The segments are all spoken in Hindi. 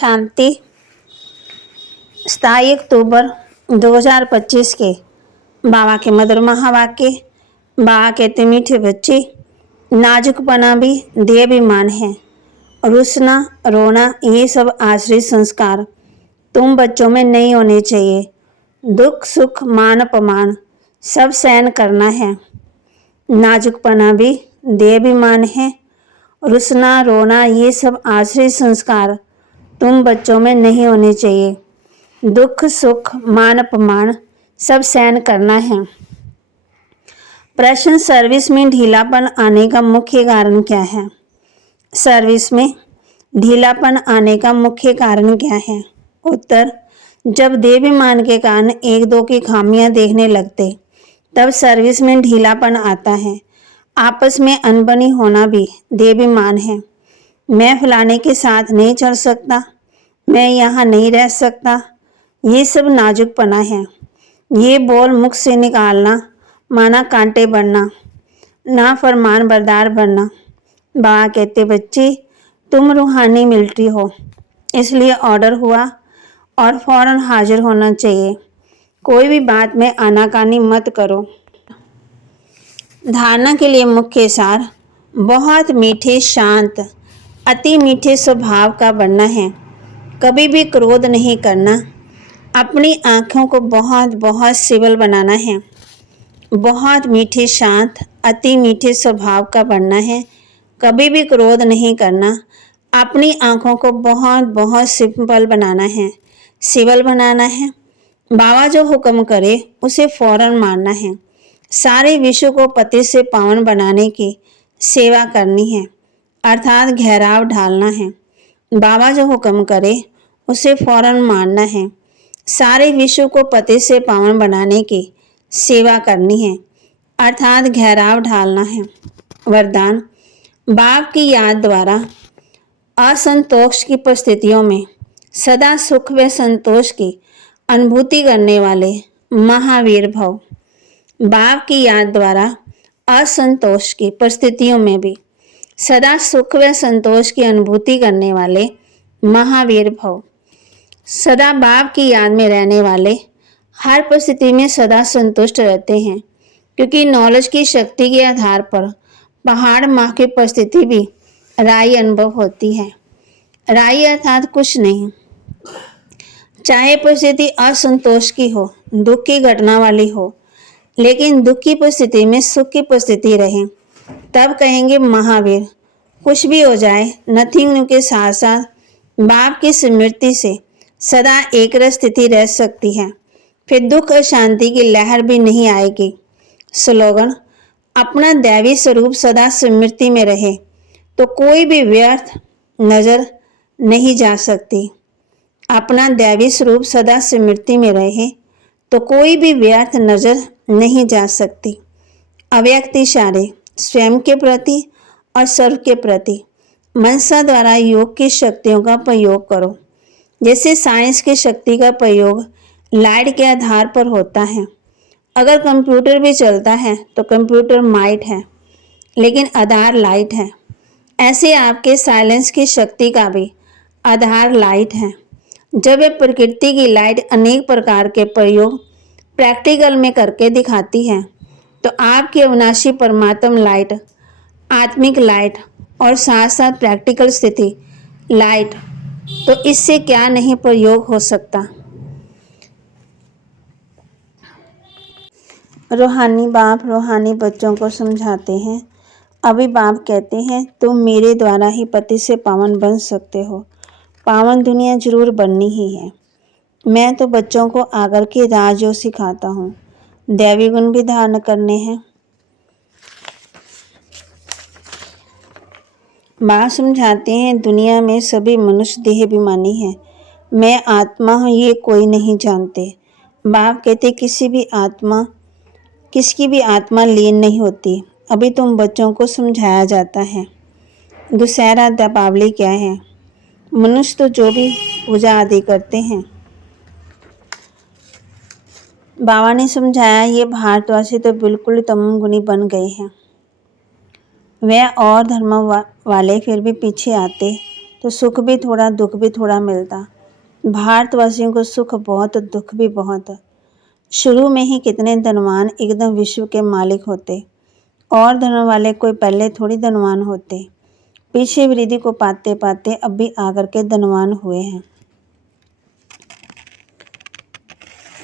शांति। 27 अक्टूबर 2025 के बाबा के मधुर महावाक्य। बाबा कहते मीठे बच्चे, नाजुकपना भी देहाभिमान है। रुसना रोना ये सब आश्रित संस्कार तुम बच्चों में नहीं होने चाहिए। दुख सुख मान अपमान सब सहन करना है। नाजुकपना भी देहाभिमान है। रुसना रोना ये सब आश्रित संस्कार तुम बच्चों में नहीं होने चाहिए। दुख सुख मान अपमान सब सहन करना है। प्रश्न, सर्विस में ढीलापन आने का मुख्य कारण क्या है? सर्विस में ढीलापन आने का मुख्य कारण क्या है? उत्तर, जब देहाभिमान के कारण एक दो की खामियां देखने लगते तब सर्विस में ढीलापन आता है। आपस में अनबनी होना भी देहाभिमान है। मैं फलाने के साथ नहीं चल सकता, मैं यहाँ नहीं रह सकता, ये सब नाजुकपना है। ये बोल मुख से निकालना माना कांटे बनना, ना फरमान बरदार बनना। बाबा कहते बच्चे, तुम रूहानी मिलिट्री हो, इसलिए ऑर्डर हुआ और फौरन हाजिर होना चाहिए। कोई भी बात में आनाकानी मत करो। धारणा के लिए मुख्य सार, बहुत मीठे शांत अति मीठे स्वभाव का बनना है। कभी भी क्रोध नहीं करना। अपनी आँखों को बहुत बहुत सिवल बनाना है। बहुत मीठे शांत अति मीठे स्वभाव का बनना है। कभी भी क्रोध नहीं करना। अपनी आँखों को बहुत बहुत सिंपल बनाना है, सिवल बनाना है। बाबा जो हुक्म करे उसे फौरन मानना है। सारे विश्व को पति से पावन बनाने की सेवा करनी है, अर्थात घेराव ढालना है। बाबा जो हुक्म करे उसे फौरन मानना है। सारे विश्व को पति से पावन बनाने की सेवा करनी है, अर्थात घेराव ढालना है। वरदान, बाप की याद द्वारा असंतोष की परिस्थितियों में सदा सुख व संतोष की अनुभूति करने वाले महावीर भव। बाप की याद द्वारा असंतोष की परिस्थितियों में भी सदा सुख व संतोष की अनुभूति करने वाले महावीर भव। सदा बाप की याद में रहने वाले हर परिस्थिति में सदा संतुष्ट रहते हैं, क्योंकि नॉलेज की शक्ति के आधार पर पहाड़ माँ की परिस्थिति भी राई अनुभव होती है। राई अर्थात कुछ नहीं। चाहे परिस्थिति असंतोष की हो, दुख की घटना वाली हो, लेकिन दुख की परिस्थिति में सुख की परिस्थिति रहे तब कहेंगे महावीर। कुछ भी हो जाए, नथिंग के साथ साथ बाप की स्मृति से सदा एक रस स्थिति रह सकती है। फिर दुख और शांति की लहर भी नहीं आएगी। स्लोगन, अपना दैवी स्वरूप सदा स्मृति में रहे तो कोई भी व्यर्थ नजर नहीं जा सकती। अपना दैवी स्वरूप सदा स्मृति में रहे तो कोई भी व्यर्थ नजर नहीं जा सकती। अव्यक्त इशारे स्वयं के प्रति और सर्व के प्रति मनसा द्वारा योग की शक्तियों का प्रयोग करो। जैसे साइंस की शक्ति का प्रयोग लाइट के आधार पर होता है। अगर कंप्यूटर भी चलता है तो कंप्यूटर माइट है, लेकिन आधार लाइट है। ऐसे आपके साइलेंस की शक्ति का भी आधार लाइट है। जब यह प्रकृति की लाइट अनेक प्रकार के प्रयोग प्रैक्टिकल में करके दिखाती है तो आपकी अविनाशी परमात्म लाइट, आत्मिक लाइट और साथ साथ प्रैक्टिकल स्थिति लाइट, तो इससे क्या नहीं प्रयोग हो सकता। रूहानी बाप रूहानी बच्चों को समझाते हैं। अभी बाप कहते हैं, तुम मेरे द्वारा ही पति से पावन बन सकते हो। पावन दुनिया जरूर बननी ही है। मैं तो बच्चों को आकर के राजयोग सिखाता हूँ। दैवी गुण भी धारण करने हैं। बाप समझाते हैं, दुनिया में सभी मनुष्य देहाभिमानी हैं। मैं आत्मा हूँ ये कोई नहीं जानते। बाप कहते किसकी भी आत्मा लीन नहीं होती। अभी तुम बच्चों को समझाया जाता है। दुशहरा दीपावली क्या है? मनुष्य तो जो भी पूजा आदि करते हैं, बाबा ने समझाया ये भारतवासी तो बिल्कुल तमम गुणी बन गए हैं। वह और धर्म वाले फिर भी पीछे आते तो सुख भी थोड़ा दुख भी थोड़ा मिलता। भारतवासियों को सुख बहुत दुख भी बहुत। शुरू में ही कितने धनवान एकदम विश्व के मालिक होते, और धनों वाले कोई पहले थोड़ी धनवान होते। पीछे वृद्धि को पाते पाते अब भी आकर के धनवान हुए हैं।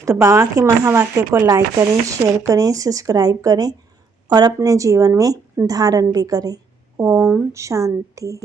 तो बाबा के महावाक्य को लाइक करें, शेयर करें, सब्सक्राइब करें और अपने जीवन में धारण भी करें। ओम शांति।